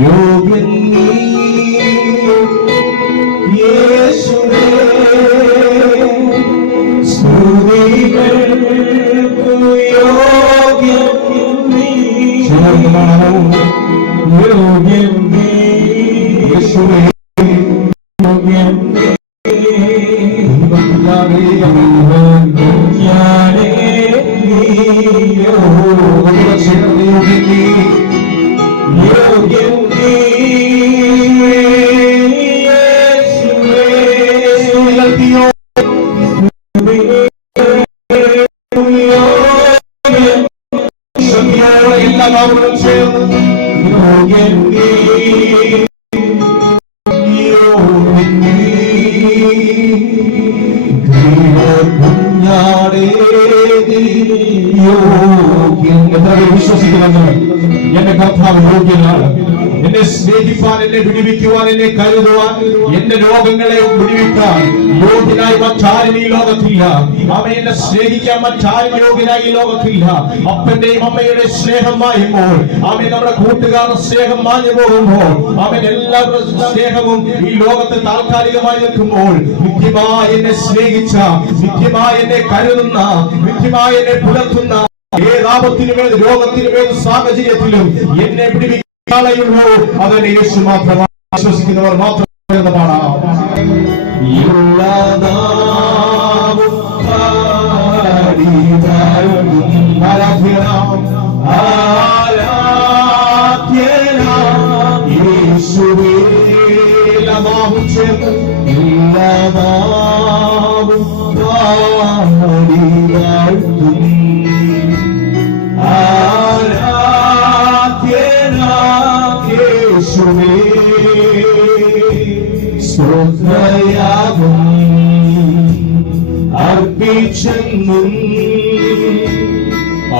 യോഗ്യൻ നീ യേശുവേ, സ്തുതികൾക്കു യോഗ്യൻ നീ, യോഗ്യൻ നീ യേശുവേ, യോഗ്യൻ നീ, വിശ്വസിക്കുന്നത് എന്റെ കർത്താവ് യോഗ്യനാണ്. എന്നെ സ്നേഹിപ്പാൻ, എന്നെ വിടുവിക്കുവാൻ, എന്നെ കരുതുവാൻ, എന്റെ രോഗങ്ങളെ വിടുവിക്കാൻ യോഗ്യനായി മറ്റാരും ഈ ലോകത്തില്ല. അവൻ എന്നെ സ്നേഹിക്കാൻ മറ്റാരും യോഗ്യനായി ഈ ലോകത്തില്ല. അപ്പന്റെയും അമ്മയുടെ സ്നേഹം മായുമ്പോൾ, അവൻ നമ്മുടെ കൂട്ടുകാരുടെ സ്നേഹം മാഞ്ഞു പോകുമ്പോൾ, അവൻ എല്ലാവരുടെ സ്നേഹവും ഈ ലോകത്ത് താൽക്കാലികമായി നിൽക്കുമ്പോൾ, നിത്യമായി എന്നെ സ്നേഹിച്ച, നിത്യമായി എന്നെ കരുതുന്ന, നിത്യമായി എന്നെ പുലർത്തുന്ന, ഏതാപത്തിലും ഏത് രോഗത്തിലും ഏത് സാഹചര്യത്തിലും എന്നെ പിടിവിക്കാളയുള്ളൂ അതെന്നെ യേശു മാത്രമാണ്. വിശ്വസിക്കുന്നവർ മാത്രം സ്തോത്രയാഗം അർപ്പിച്ചെന്നും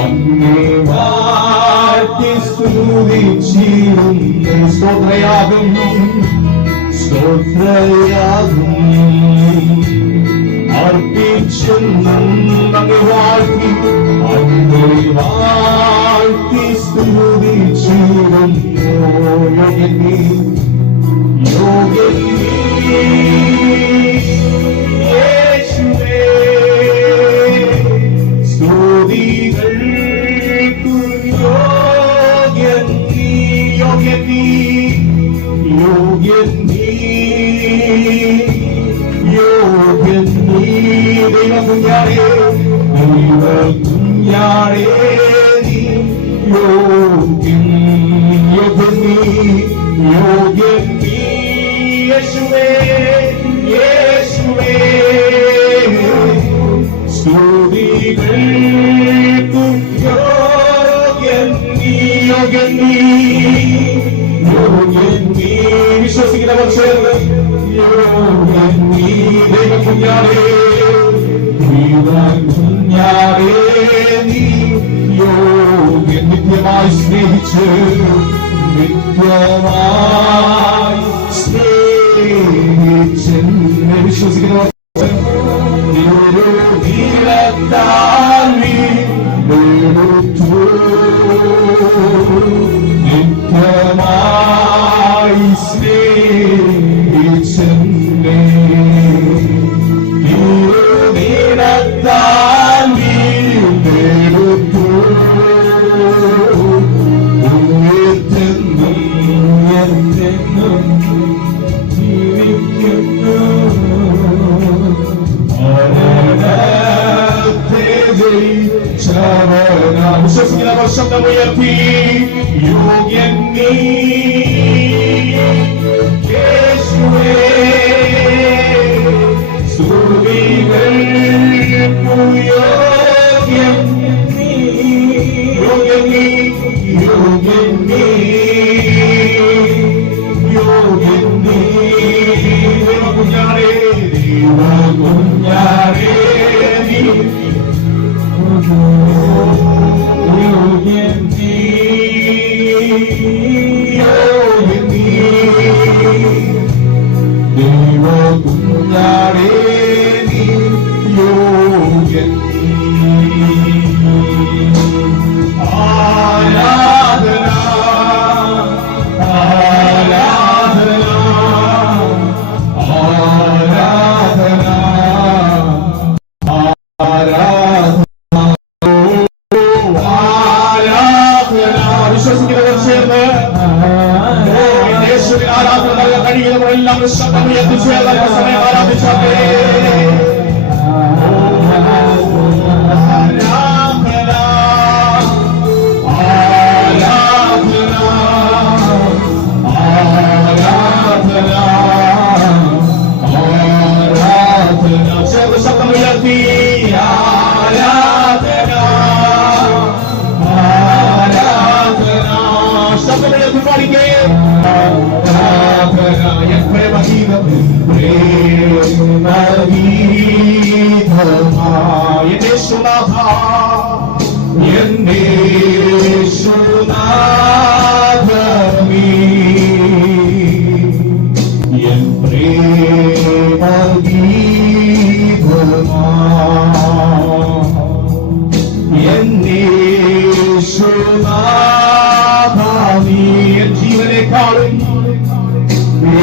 അങ്ങേ വാഴ്ത്തി സ്തുതിച്ചിരുന്നു. സ്തോത്രയാഗം അർപ്പിച്ചെന്നും അങ്ങേ വാഴ്ത്തി സ്തുതിച്ചിരുന്നു. യോഗ്യൻ നീ യേശുവേ, സ്തുതികൾക്കു യോഗ്യൻ നീ, യോഗ്യൻ നീ, യോഗ്യൻ നീ, യോഗ്യൻ നീ, ദൈവകുഞ്ഞാടേ, ദൈവകുഞ്ഞാടേ നീ യോഗ്യൻ, യോഗ്യൻ നീ, യോഗ്യൻ നീ യേശുവേ, യേശുവേ, സ്തുതികൾക്കു യോഗ്യൻ നീ, യോഗ്യൻ നീ, യോഗ്യൻ നീ. വിശ്വസിക്കുന്നവർ ചേർന്ന് യോഗ്യൻ നീ, ദൈവകുഞ്ഞാടേ, ദൈവകുഞ്ഞാടേ നീ യോഗ്യൻ, നിത്യമായി സ്നേഹിച്ച്, നിത്യമായി സ്നേഹിച്ചെന്നെ വിശ്വസിക്കുന്നവർ നിത്യമായി സ്നേഹിച്ചെന്നെ വിശ്വസിക്കുന്നവർ ശബ്ദമുയർത്തി യോഗ്യൻ നീ യേശുവേ, സ്തുതികൾക്കു യോഗ്യൻ നീ, യോഗ്യൻ നീ, യോഗ്യൻ നീ, യോഗ്യൻ നീ, ദൈവകുഞ്ഞാടേ, ദൈവകുഞ്ഞാടേ നീ യോഗ്യൻ നീ. കഴിയുന്നവരെല്ലാം ശബ്ദമുയർത്തി സമയം ആരാധിച്ചാട്ടെ. ശബ്ദമുയർത്തി ആരാധന ആരാധന ശബ്ദമുയർത്തി പാടിക്കേ. പ്രേമഗീതം എന്റെ സുനാഥ എന്റെ സുനാഥമീ എൻ പ്രേമഗീതമാ എന്നെ സുനാഥമീ എൻ ജീവനേക്കാളും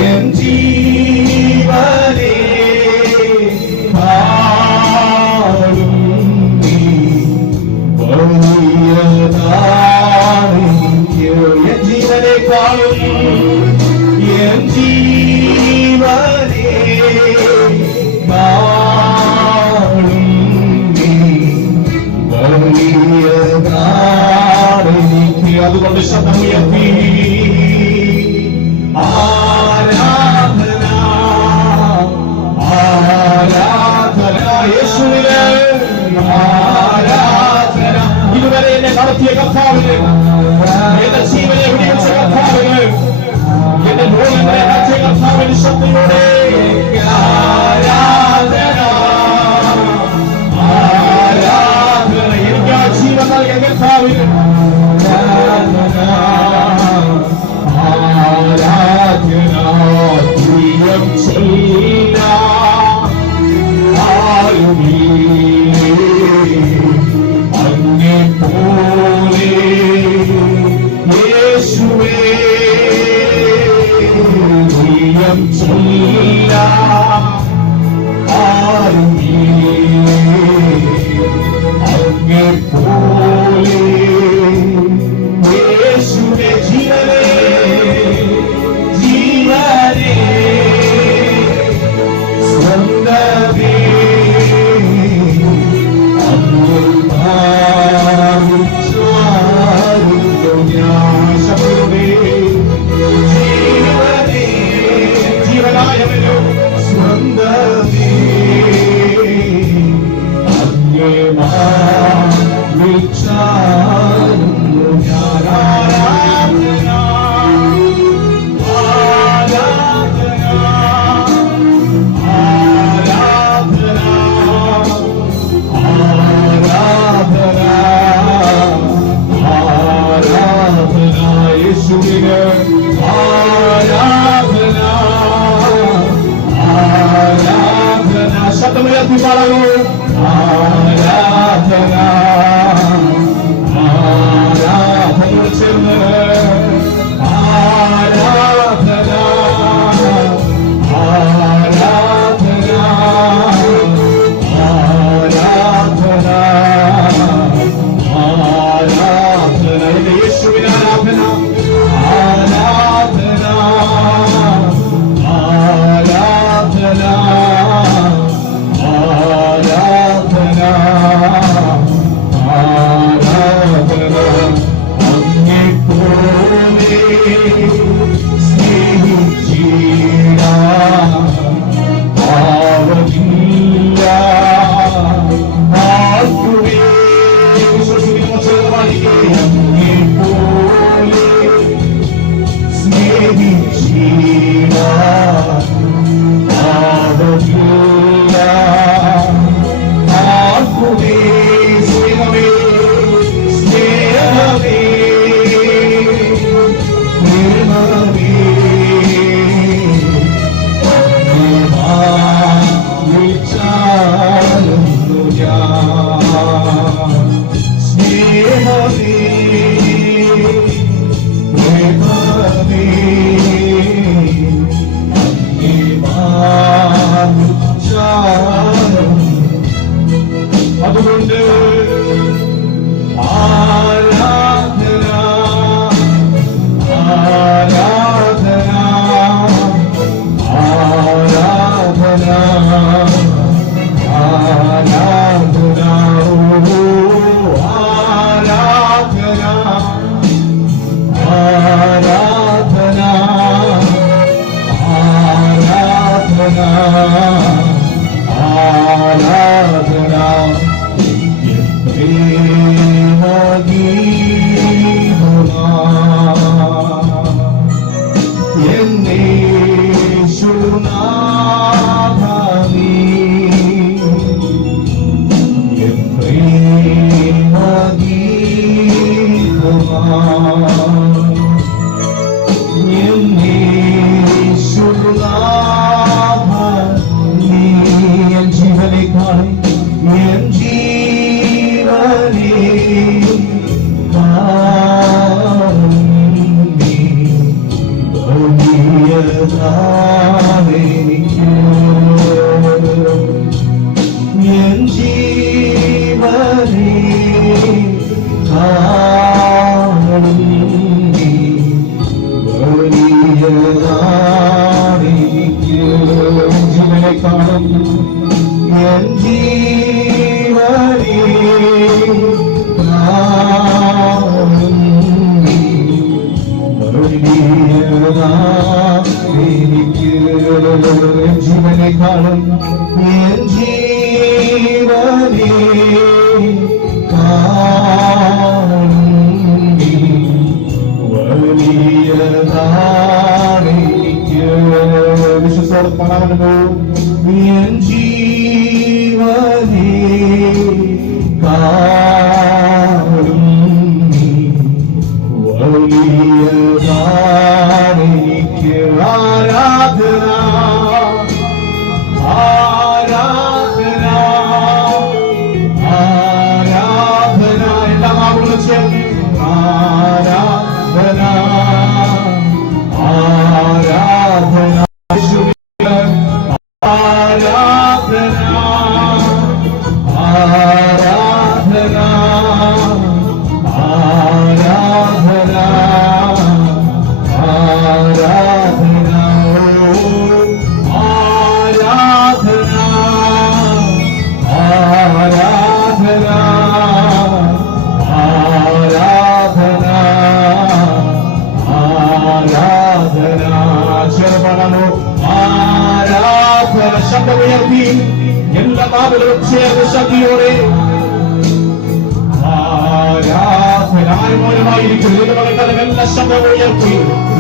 എൻ ജീവനെ കാളും നീ വലിയതാണെനിക്ക്. എൻ ജീവനേക്കാളും എൻ ജീവനെ കാളും നീ വലിയതാണെനിക്ക്. അതുകൊണ്ട് ശബ്ദമുയർത്തി ആരാധന ആരാധന യേശുവിനെ ആരാധന. ഇതുവരെ എന്നെ നടത്തിയ കർത്താവിന്, എന്റെ ജീവനെ വിടിവിച്ച കർത്താവിന്, എന്റെ ലോകങ്ങളെ നടത്തിയ കർത്താവിന് ശക്തിയോടെ ആരാധന ആരാധന. എനിക്ക് ആ ജീവൻ നൽകിയ കർത്താവിന് ആരാധന പ്രിയം ചൊല്ല ആരുമില്ലേ അങ്ങേ പോലെ യേശുവേ. പ്രിയം ചൊല്ല ആരുമില്ലേ അങ്ങേ പോലെ യേശുവേ. ജീവനേ ജീവനേ സ്വന്തമേ അങ്ങ് ഭാവിച്ചാരുന്നു ഞാൻ. ശബ്ദമേ ജീവനേ ജീവനായവനോ സ്വന്തമേ അങ്ങ് ഭാവിച്ചാരുന്നു ഞാൻ. ആരാധന യേശുവിന് ആരാധന ആരാധന. ശബ്ദമുയർത്തി പാടാമോ? ആരാധന ആരാധനയോട് ചേർന്ന് ആരാധന ആരാധന ആരാധന ആരാധന. എന്റെ യേശുവിന് ആരാധന ആരാധന ആരാധന ആരാധന ആരാധന ജീവനേക്കാളും ജീവനേ വിശ്വസോടെ പാടാമല്ലോ ജീവനേ കാളും വലിയതാണെനിക്ക് ആരാധന ആരാധന ആരാധന എല്ലാം ആവുന്ന ആരാധന ആരാധന ശബ്ദമുയർത്തി എല്ലാ നാവുകളും ചേർന്ന് ശക്തിയോടെ ആരാധനായിരിക്കും എല്ലാ ശബ്ദവും ഉയർത്തി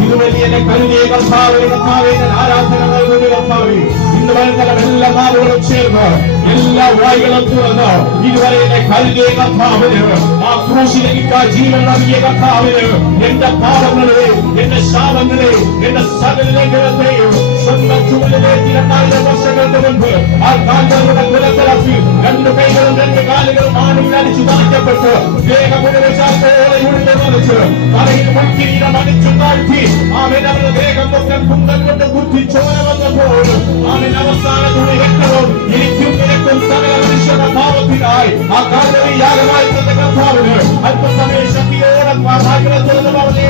ഇത് വലിയ കരുതിയ കർത്താവേ കർത്താവേ ആരാധന നൽകുന്ന കർത്താവേ ഇന്ന് വൈകുന്നേരം എല്ലാ നാവുകളും ചേർന്ന് എല്ലാ വായികളും തുറന്ന് ഇതുവരെ എന്നെ കരുതിയ കർത്താവിന് ആ ക്രൂശിലേക്ക് ജീവൻ നൽകിയ കർത്താവിന് എന്റെ പാപങ്ങളെ എന്റെ ശാപങ്ങളെ എന്റെ സകല ലംഘനത്തെയും സ്വന്തം ചുമലിലേക്ക് 2000 വർഷങ്ങൾക്ക് മുൻപ് ആ കാൽകളുടെ കുലത്തിറക്കി രണ്ട് കൈകളും രണ്ട് കാലുകളും ആണിൽ അടിച്ചു താഴ്ത്തപ്പെട്ട് ദേഹപുനരുച്ചാത്തോടെ ഉള്ളിൽ വരച്ച് തലയിൽ മുൻകിരീടം അടിച്ചു താഴ്ത്തി അവൻ അവരുടെ ദേഹം മുഖം കുന്തം കൊണ്ട് കുത്തി ചോര വന്നപ്പോൾ അവൻ അവസാന തുണി രക്തവും എനിക്കും നിനക്കും സകല മനുഷ്യരുടെ പാപത്തിനായി ആ കാൽവരി യാഗമായി തന്ന കർത്താവിന് അല്പസമയ ശക്തിയോടെ തുറന്നു പറഞ്ഞേ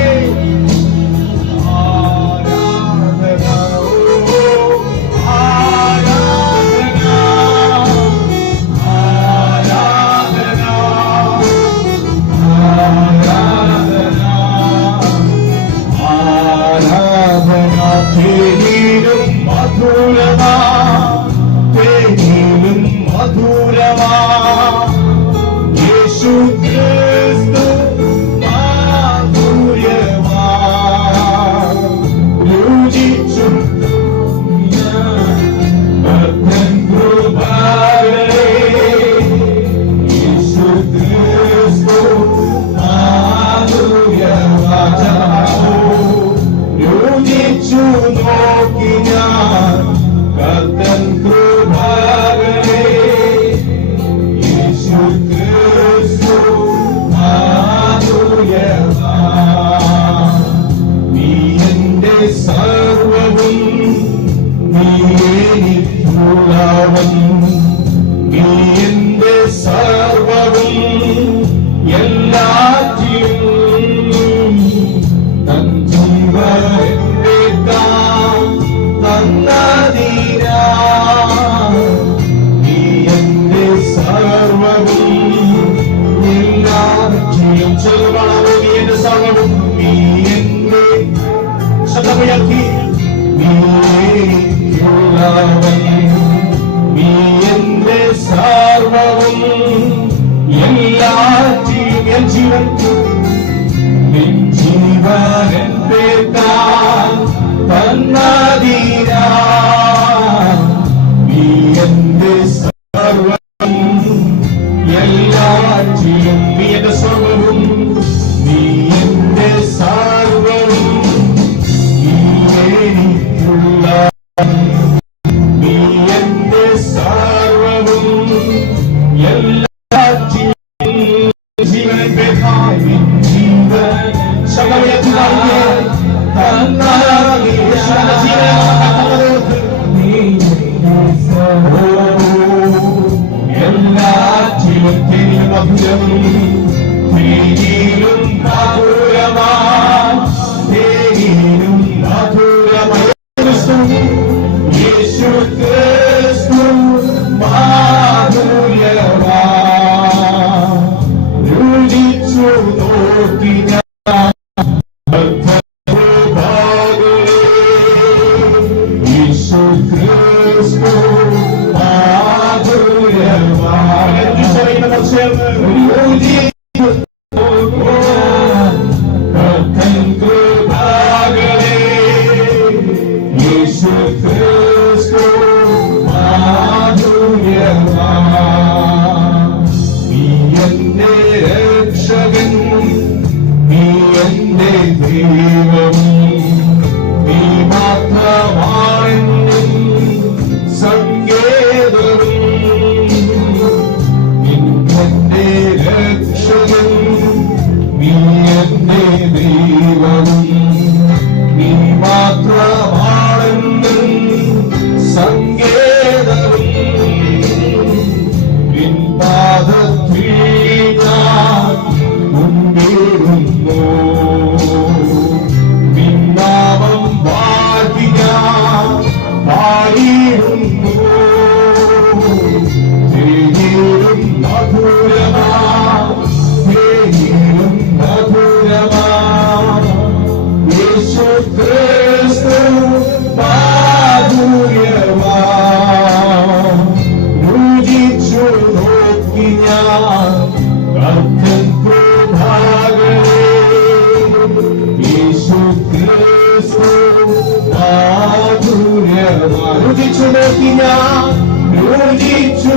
ശബ്ദമുയർത്തി എനിക്കുള്ളവൻ നീ എന്റെ സർവവും എല്ലാറ്റിലും എൻ ജീവൻ നിൻ ജീവൻ എന്റെ താൻ തന്നതിനാ നീ എന്റെ സർവവും എല്ലാറ്റിലും നീ എന്റെ സർവവും നീ എന്റെ സർവവും നീ എനിക്കുള്ള നീ എന്റെ സർവവും എല്ലാറ്റിലും ജീവൻ ബേഹായി ജീവൻ ശകലയത്തിലായി തന്നായി എല്ലാറ്റിലും തേനിലും മധുരം തേനിലും മധുരമാ തേനിലും മധുരമാ യേശു ക്രിസ്തു മാധുര്യമാ രുചിച്ചു നോക്കി ഞാൻ യേശു ക്രിസ്തു മാധുര്യമാ യേശു ക്രിസ്തു മാധുര്യമാ നീ എന്റെ രക്ഷകൻ നീ എന്റെ ദൈവം നീ മാത്രമാണ് സങ്കേതവും നിന്റെ രക്ഷകൻ നീ എന്റെ ദൈവവും നീ മാത്രമാണ് സങ്കേതവും നിൻ പാദത്തിൽ ഞാൻ മുന്നേറുന്നു നിൻ നാമം വാഴ്ത്തി ഞാൻ പാടിയിടുന്നു തേനിലും മധുരമാ തേനിലും മധുരമാ യേശു ക്രിസ്തു മാധുര്യമാ രുചിച്ചു നോക്കി ഞാൻ കർത്തൻ കൃപാകളേ യേശു ക്രിസ്തു മാധുര്യമാ രുചിച്ചു നോക്കി ഞാൻ രുചിച്ചു